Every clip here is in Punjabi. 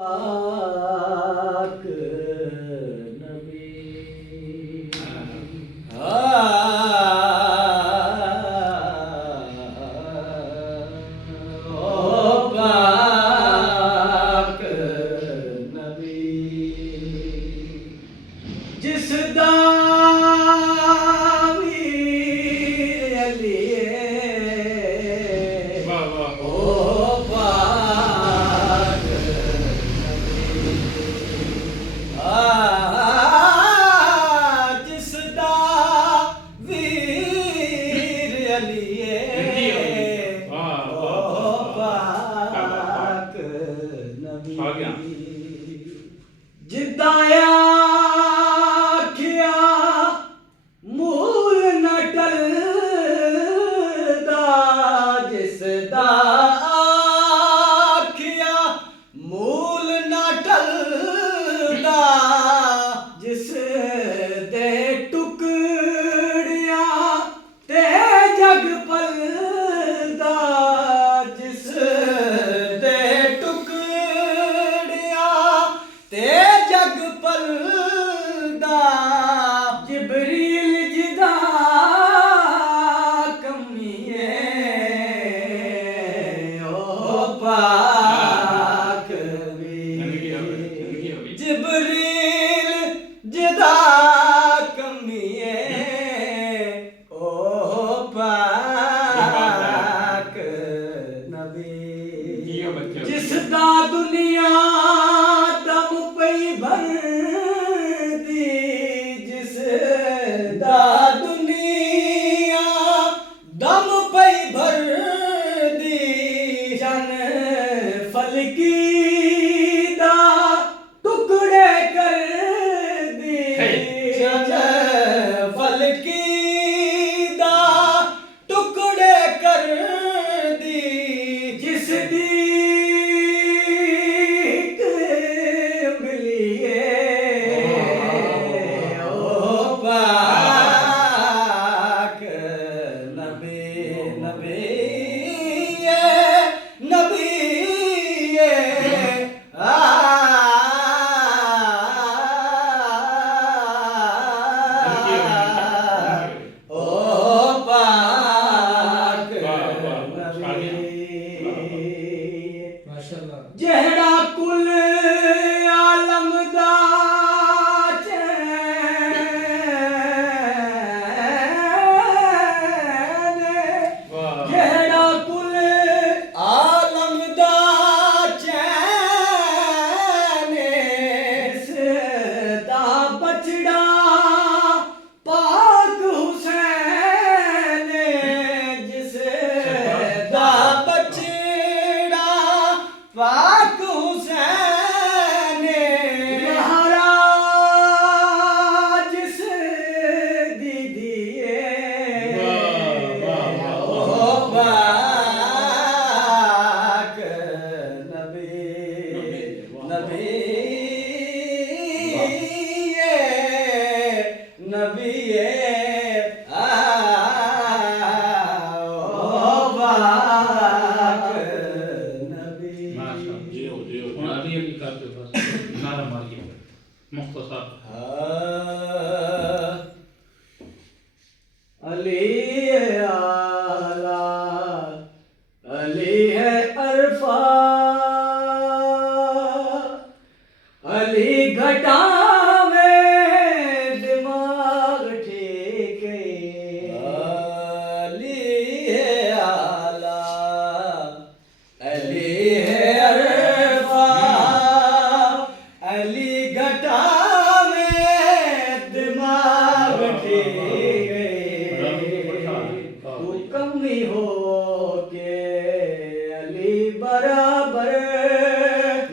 پاک نبی او پاک نبی جس دا ویر علی جدایا کیا مول نہ ٹلدا جس دا کیا مول نہ ٹلدا جس دے ٹکڑیاں تے جگ پلدا جس دے جگ پلدا جبریل جدا کمیے او پاک جبریل جدا کمیے او پاک نبی جس دا دنیا بھر دی جس دا دنیا دم پئی بھر دی جن فلکی دا ٹکڑے کر دی جن فلکی دا ٹکڑے کر دی جس دی جہڑا کل عالم دا چین جہڑا کل عالم دا چین اس دا بچڑا پاک حسین جس دا بچڑا پاک حسین مہاراج جس دی دیے او پاک نبی نبی نبی علی اعلیٰ علی ہے عرفہ علی گھٹا میں دماغ ٹھیک علی ہے اعلیٰ علی ہے عرفہ علی گھٹا کمی ہو کے علی برابر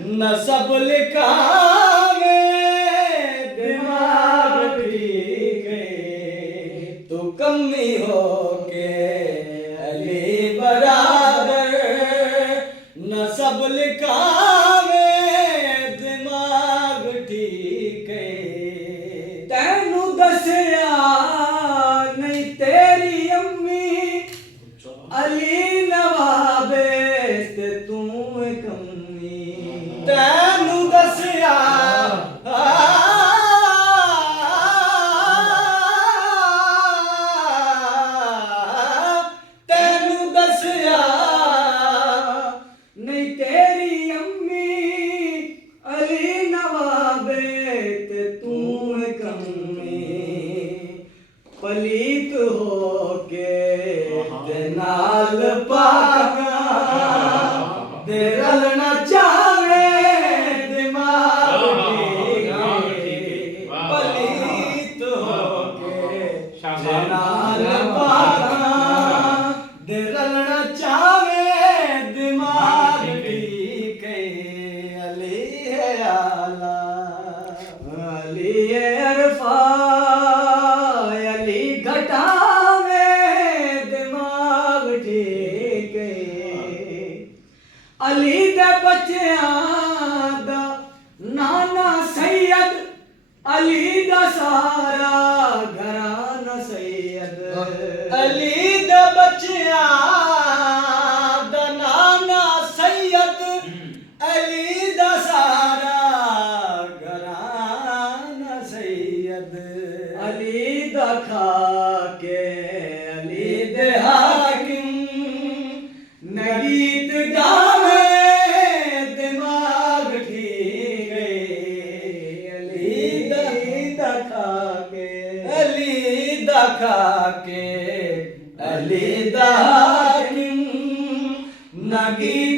نسب لکھا میں دماغ ٹھیک تو کمی ہو کے علی برابر نسب لکھا میں دماغ ٹھیک تینوں دسیا نہیں تیری امی علی نواب کمی تینوں علی دا سارا گھرانہ سید علی دا بچیاں دا نانا سید علی دا سارا گھرانہ سید علی دا کھا کے علی دے حاکم نگیت گاوے دماغ ٹھیک گئے علی دا کھا کے علی دا کھا کے علی دا حاکم نگیت